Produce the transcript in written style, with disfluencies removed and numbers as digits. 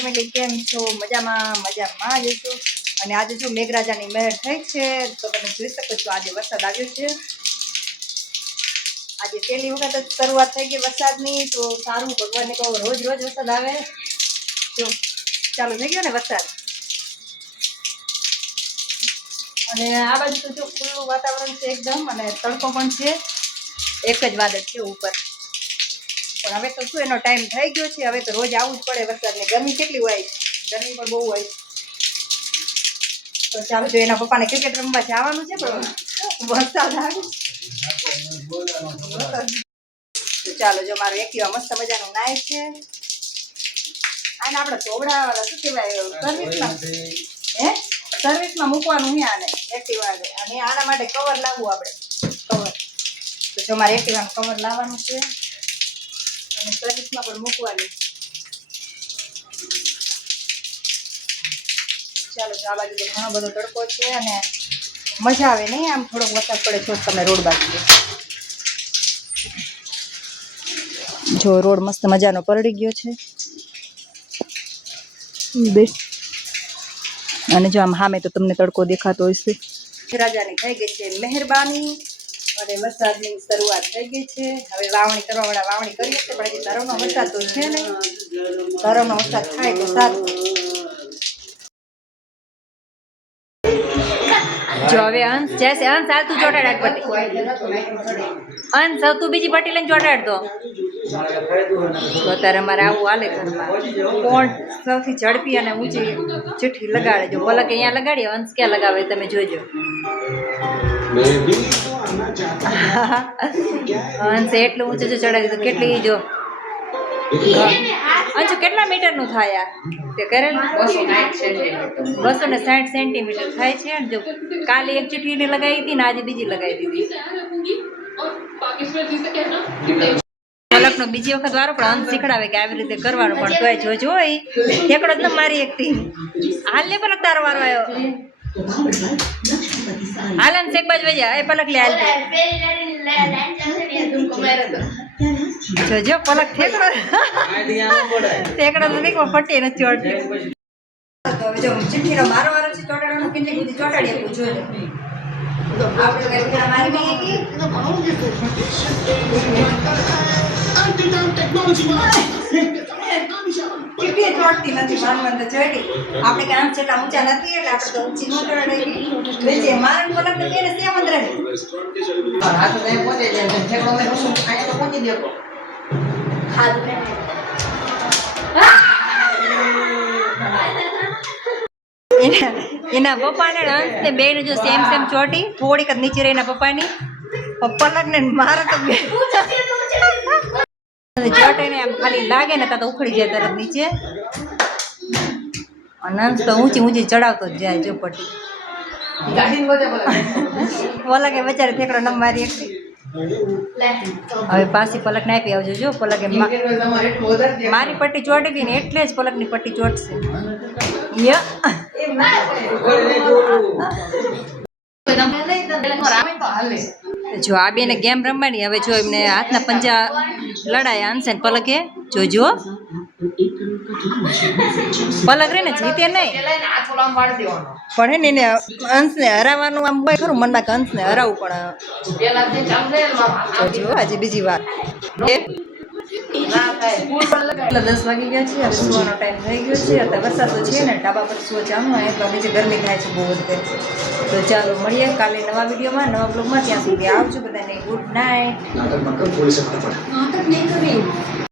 Family કેમ છો? મજામાં જશો. અને આજે જો મેઘરાજાની મહેર થઈ છે તો તમે જોઈ શકો છો આજે વરસાદ આવ્યો છે. આજે પહેલી વખત જ શરૂઆત થઈ ગઈ વરસાદની, તો સારું ભગવાનને કહો રોજ વરસાદ આવે. જો ચાલુ થઈ ગયો ને વરસાદ. અને આ બાજુ તો જો ખુલ્લું વાતાવરણ છે એકદમ, અને તડકો પણ છે, એક જ વાદળ છે ઉપર. પણ હવે તો શું એનો ટાઈમ થઈ ગયો છે, હવે તો રોજ આવવું જ પડે વરસાદને. ગરમી કેટલી હોય, ગરમી પણ બહુ હોય. તો ચાલો, જો એના પપ્પાને ક્રિકેટ રમવા જવાનું છે પણ વરસાદ આવે. તો ચાલો, જો મારું એક્ટિવા મસ્ત મજાનું નાય છે. આને આપણે ચોબડા વાળા શું કહેવાય, સર્વિસમાં મૂકવાનું છે આને એક્ટિવાને. અને આના માટે કવર લાવવું આપણે, કવર. તો જો મારે એક્ટિવાનું કવર લાવવાનું છે અને સર્વિસમાં પણ મૂકવાની. ચાલો, આ બાજુ તો ઘણો બધો તડકો છે અને મજા આવે નહીં આમ થોડોક વરસાદ પડે છો તમે રોડ બાજુ. જો રોડ મસ્ત મજાનો પલળી ગયો છે. અને જો આમ સામે તો તમને તડકો દેખાતો હશે. રાજાની થઈ ગઈ છે મહેરબાની, અને વરસાદની શરૂઆત થઈ ગઈ છે. હવે વાવણી કરવા વાળા વાવણી કરી છે, પણ હજી ધરમનો વરસાદ તો છે નહીં. ધરમનો વરસાદ થાય તો સારું. જો હવે અંશ જશે, અંશ હાલ તું ચોટાડ પટ્ટી. અંશ તું બીજી પટ્ટી લઈને ચોટાડ દો. અત્યારે અમારે આવું હાલે ઘરમાં. કોણ સૌથી ઝડપી અને ઊંચી ચીઠી લગાડે? જો પલક અહીંયા લગાડીએ, અંશ ક્યાં લગાવે તમે જોજો. અંશ એટલું ઊંચું જો ચડાવી દીધું. કેટલી જો અંશુ કેટલા મીટરનું થાય તે કરેલું? 260 સેન્ટીમીટર થાય છે. જો કાલે એક ચીઠીને લગાવી હતી ને આજે બીજી લગાવી દીધી. પલકનો બીજી વખત વારો પણ અંત શીખડાવે કે આવી રીતે કરવાનું, પણ તોય જોજો ઠેકડો જ ન મારી એકથી. હાલ ને પલક તારો વારો આવ્યો. હાલ અંશ એક બાજુ વહી જા. એ પલક લે હાલ. જોજો પલક ઠેકડો તો નહીં, પટ્ટી નથી ચોટતી. જો ચીઠીનો મારો વારો છે ચોટાડવાનો, કેટલી બધી ચોટાડી આપું જોજો. કેટલી ચોટતી નથી માનવંત ચડી. આપણે કે આમ જેટલા ઊંચા નથી એટલે આપણે તો ઊંચી ન ચડાડી. મારણ પલક તો તેને સેમ જ રહે. એના પપ્પાને અંશ ને બે ને જો સેમ ચોટી, થોડીક જ નીચે રહી એના પપ્પાની. પલક ને મારે તો બે ચોટે ને આમ ખાલી લાગે ને તો ઉખડી જાય તરત નીચે. અને અંશ તો ઊંચી ચડાવતો જ જાય. જો પટ્ટી પલકે બચારે ઠેકડો ન મારી એકલી. હવે પાછી પલક ને આપી આવજો. જો પલકે મારી પટ્ટી ચોટી હતી ને એટલે જ પલકની પટ્ટી ચોટશે. જો આ બેને ગેમ રમવાની. હવે જો એમને હાથના પંજા લડાયા અંશે ને પલકે. જોજો પલક રે ને જીતે નહીં, પણ હે ને અંશને હરાવવાનું આમ હોય ખરું મનમાં કે અંશને હરાવવું, પણ જોજો આજે બીજી વાર. 10 વાગી ગયા છે, હવે સુવાનો ટાઈમ થઈ ગયો છે. અત્યારે વરસાદ તો છે ને, ધાબા પર સુવા જવાનું હોય એટલે નીચે ગરમી થાય છે બહુ વધે. તો ચાલો મળીએ કાલે નવા વિડીયોમાં, નવા બ્લોગમાં. ત્યાં સુધી આવજો બધાને. Good night.